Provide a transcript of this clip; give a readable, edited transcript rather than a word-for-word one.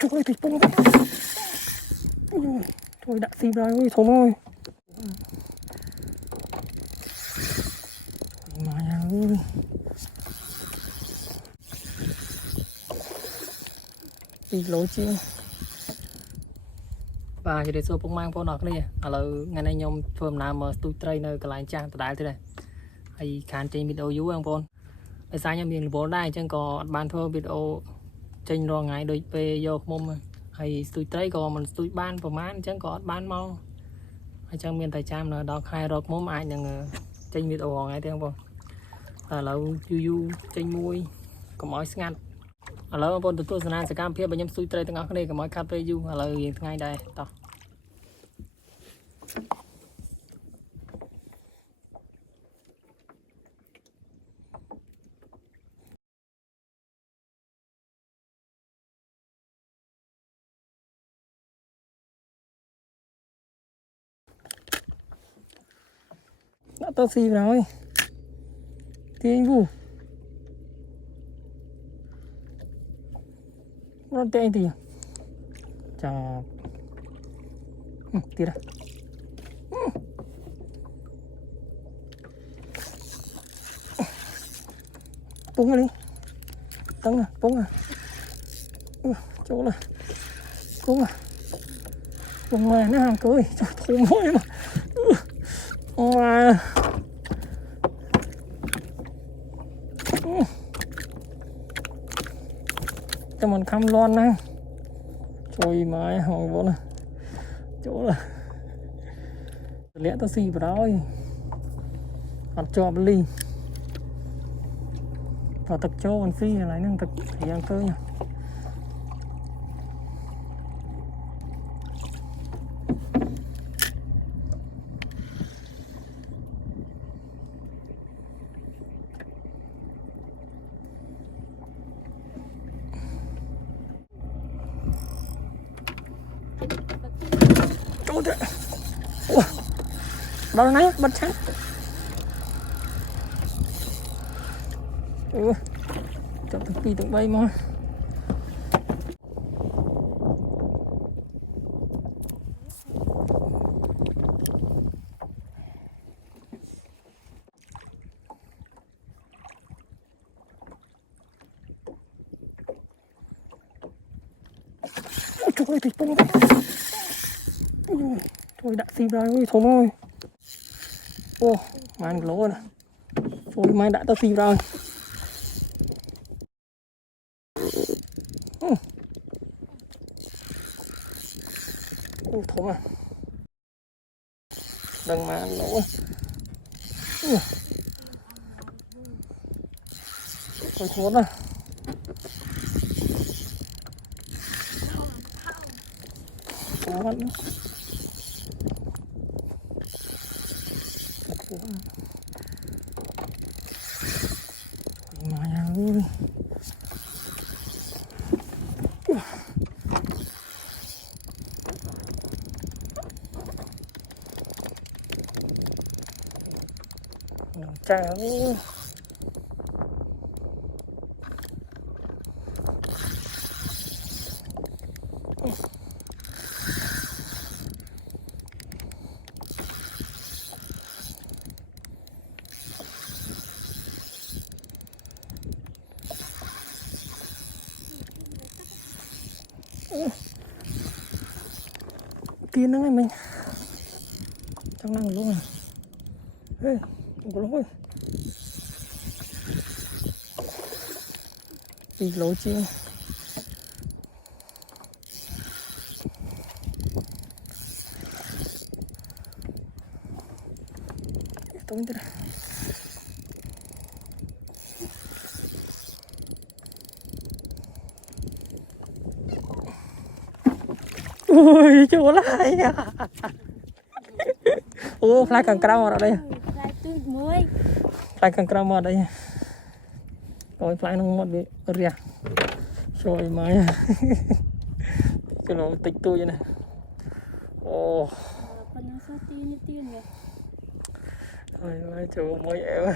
Trời ơi, thịt bông. Thôi đã xìm rồi ơi, thôi ơi. Mà nhà ơi. Đi lối chứ. Và giờ để xô bông mang phong nọc này. Ngày nay nhóm phơm nào mà tôi train nơi cái lạnh trang tại thế này. Hay khán trên video dữ không phong. Bây giờ nhóm mình vốn đây chẳng có ban thơ video trên rồi ngày đôi về vô mông hay tôi train có mình tôi ban của mán chẳng có ban mau. Hay chẳng miền Tây Trang là đọc hai rốt mông ai nhưng trên video ngày thế không phong. Du trên môi có mỗi ngăn. Ông phong tụi tôi sẽ cam phía bên nhóm tôi train từng này có mỗi cà phê du ngay đây to. Đã to xì rồi thì anh Vũ nó tên thì chà tira bung đi tấn bung chỗ là bung mà nó hàng cưới thùng môi mà cho mình khăm loan nè trời mà hòn vô nè chỗ là lẽ tao xì vào đó rồi ăn cho ly và tập cho con phi này nó tập thì ăn cơ nha chỗ thế bao nãy bắt chắc cho thằng phi tụi bay mà trời ơi thịt bông. Thôi đã xìm rồi ơi thôi ơi. Ô mai lỗ nè. Thôi mai đã tao xìm rồi. Ô thôi mà đừng mà lỗ. Thôi thốt à. Quá vẫn nữa. Mà nhà ơi. Trời ơi. Tiên đó ngay mình trong năng luôn à. Ê, không có lỗi đi lối chi tốn thế này. Ui chỗ lại à. Ủa fly càng cao ở đây fly càng cao ở đây rồi fly nó một bị rìa rồi mới cái nó tịch tôi vậy này ồ rồi chỗ mới em